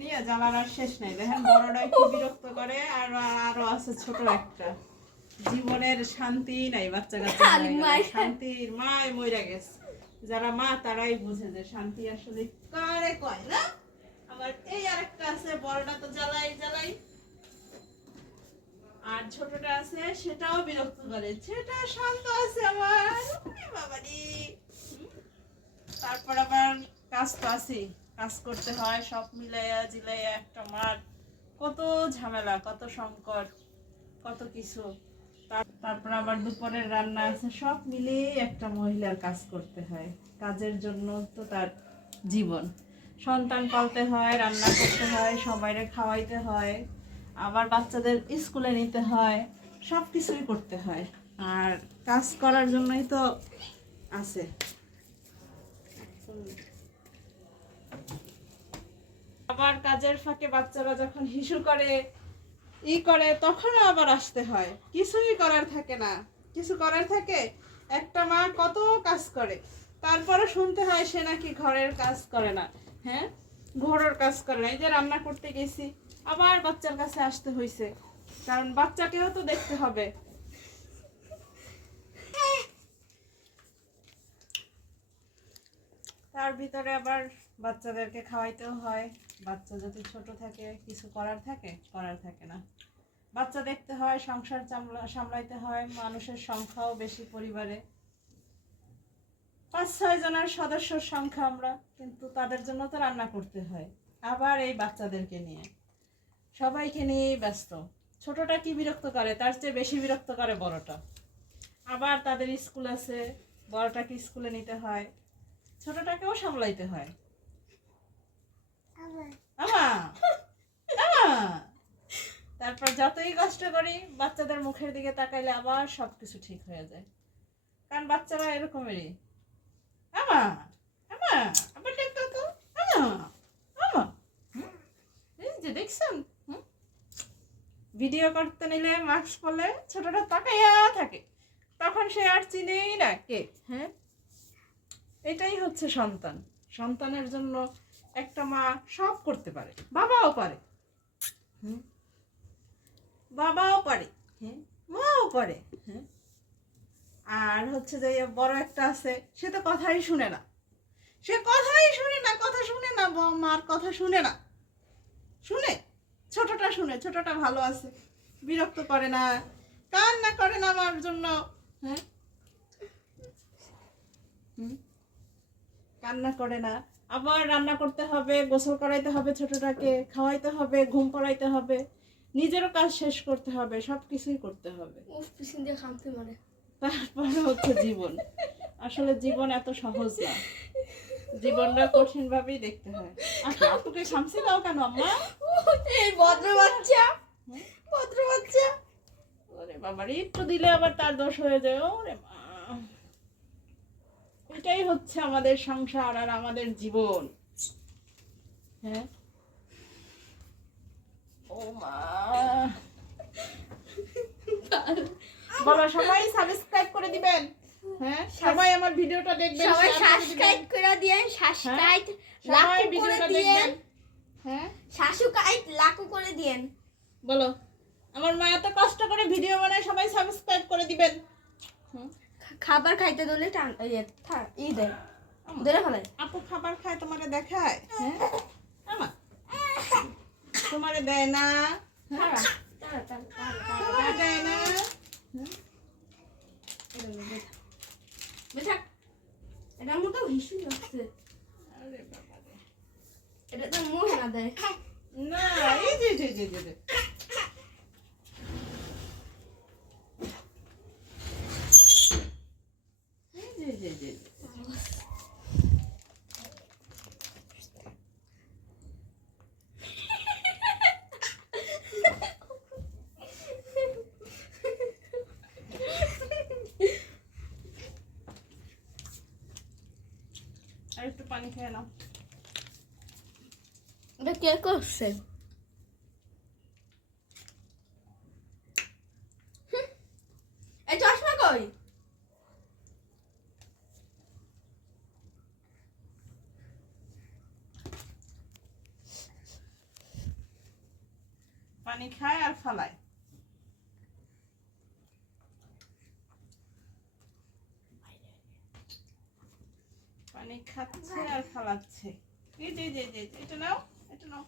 নিয়ে জ্বালার আর শেষ নাই। দেখেন বড়টাই কি বিরক্ত করে, আর আরো আছে ছোট একটা। জীবনের শান্তি নাই, বাচ্চা কাচ্চা শান্তির মায় মইরা গেছে। যারা মা তারাই বুঝে যে শান্তি আসলে কারে কয় না। আবার এই আরেকটা আছে, বড়টা তো জ্বালাই জ্বালাই, আর ছোটটা আছে সেটাও বিরক্ত করে। সেটা শান্ত আছে আমার বাবারি। তারপর আবার কাজ তো আছে, কাজ করতে হয়, সব মিলাইয়া জিলাইয়া একটা মার কত ঝামেলা, কত সংকট, কত কিছু। তারপর আবার দুপুরের রান্না আছে, সব মিলিয়ে একটা মহিলার কাজ করতে হয়। কাজের জন্য তো তার জীবন। সন্তান পালতে হয়, রান্না করতে হয়, সবাইরে খাওয়াইতে হয়, আবার বাচ্চাদের স্কুলে নিতে হয়, সব কিছুই করতে হয়। আর কাজ করার জন্যই তো আছে। আবার কাজের ফাঁকে বাচ্চারা যখন হিসু করে করে তখনও আবার আসতে হয়। কিছুই করার থাকে না, কিছু করার থাকে। একটা মা কত কাজ করে, তারপরে শুনতে হয় সে নাকি ঘরের কাজ করে না। হ্যাঁ, ঘরের কাজ করে না। এই যে রান্না করতে গেছি, আবার বাচ্চার কাছে আসতে হয়েছে, কারণ বাচ্চাকেও তো দেখতে হবে। তার ভিতরে আবার বাচ্চাদেরকে খাওয়াইতেও হয়। বাচ্চা যদি ছোট থাকে, কিছু করার থাকে না। বাচ্চা দেখতে হয়, সংসার সামলাইতে হয়, মানুষের সংখ্যাও বেশি পরিবারে, 5-6 জনের সদস্যর সংখ্যা আমরা, কিন্তু তাদের জন্য তো রান্না করতে হয়। আবার এই বাচ্চাদেরকে নিয়ে, সবাইকে নিয়েই ব্যস্ত। ছোটটা কি বিরক্ত করে, তার চেয়ে বেশি বিরক্ত করে বড়টা। আবার তাদের স্কুল আছে, বড়টাকে স্কুলে নিতে হয়, ছোটটাকেও সামলাইতে হয়। তারপর যতই কষ্ট করি, বাচ্চাদের মুখের দিকে তাকাইলে আবার সবকিছু ঠিক হয়ে যায়। কারণ বাচ্চারা এরকমেরই। আবার দেখতো তো, এই যে দেখছেন, ভিডিও করতে নিলে মাস্ক পরলে ছোটটা তাকাইয়া থাকে, তখন সে আর চিনেই না কে। হ্যাঁ, এটাই হচ্ছে সন্তান। সন্তানের জন্য একটা মা সব করতে পারে, বাবাও পারে। বাবাও পারে, হ্যাঁ, মাও পারে। হ্যাঁ, আর হচ্ছে যে বড় একটা আছে, সে তো কথাই শুনে না। কথা শুনে না, মার কথা শুনে না। ছোটটা শুনে, ছোটটা ভালো আছে, বিরক্ত করে না, কান্না করে না আমার জন্য। হ্যাঁ, কান্না করে না। আবার রান্না করতে হবে, গোসল করাইতে হবে, ছোটটাকে খাওয়াইতে হবে, ঘুম পাড়াইতে হবে, নিজেরও কাজ শেষ করতে হবে, সবকিছুই করতে হবে। তারপরে হচ্ছে জীবন। আসলে জীবন এত সহজ না, জীবনটা কঠিন ভাবেই দেখতে হয়। আচ্ছা, আপুকে শামসি দাও কেন আম্মা? এই ভদ্র বাচ্চা। ওরে বাবা, একটু দিলে আবার তার দোষ হয়ে যায়। ওরে মা, এটাই হচ্ছে আমাদের সংসার আর আমাদের জীবন। হ্যাঁ, ও মা, বলো সবাই সাবস্ক্রাইব করে দিবেন। হ্যাঁ, সবাই আমার ভিডিওটা দেখবেন, সবাই সাবস্ক্রাইব করে দিয়েন, সাবস্ক্রাইব লাখ করে দিয়েন। হ্যাঁ, সাবস্ক্রাইব লাখ করে দিয়েন। বলো, আমার মা এত কষ্ট করে ভিডিও বানায়, সবাই সাবস্ক্রাইব করে দিবেন। খাবার খাইতে দিলে ই দেয়, ধরে ফেলায়। আপু খাবার খায়, তোমারে দেখায়? হ্যাঁ, আমা তোমারে দেয় না? হ্যাঁ, তোমারে দেয় না? এটার মতো হিসু লাগছে। আরে বাবা রে, এটা তো মুখে না দেয় না। এই যে যে যে যে আর একটু পানি খেয়ে নাও। এটা কে করছে? এই চশমা কই? পানি খায় আর ফালায়। পানি খাচ্ছে আর ফালাচ্ছে। এই যে এটা নাও, এটা নাও।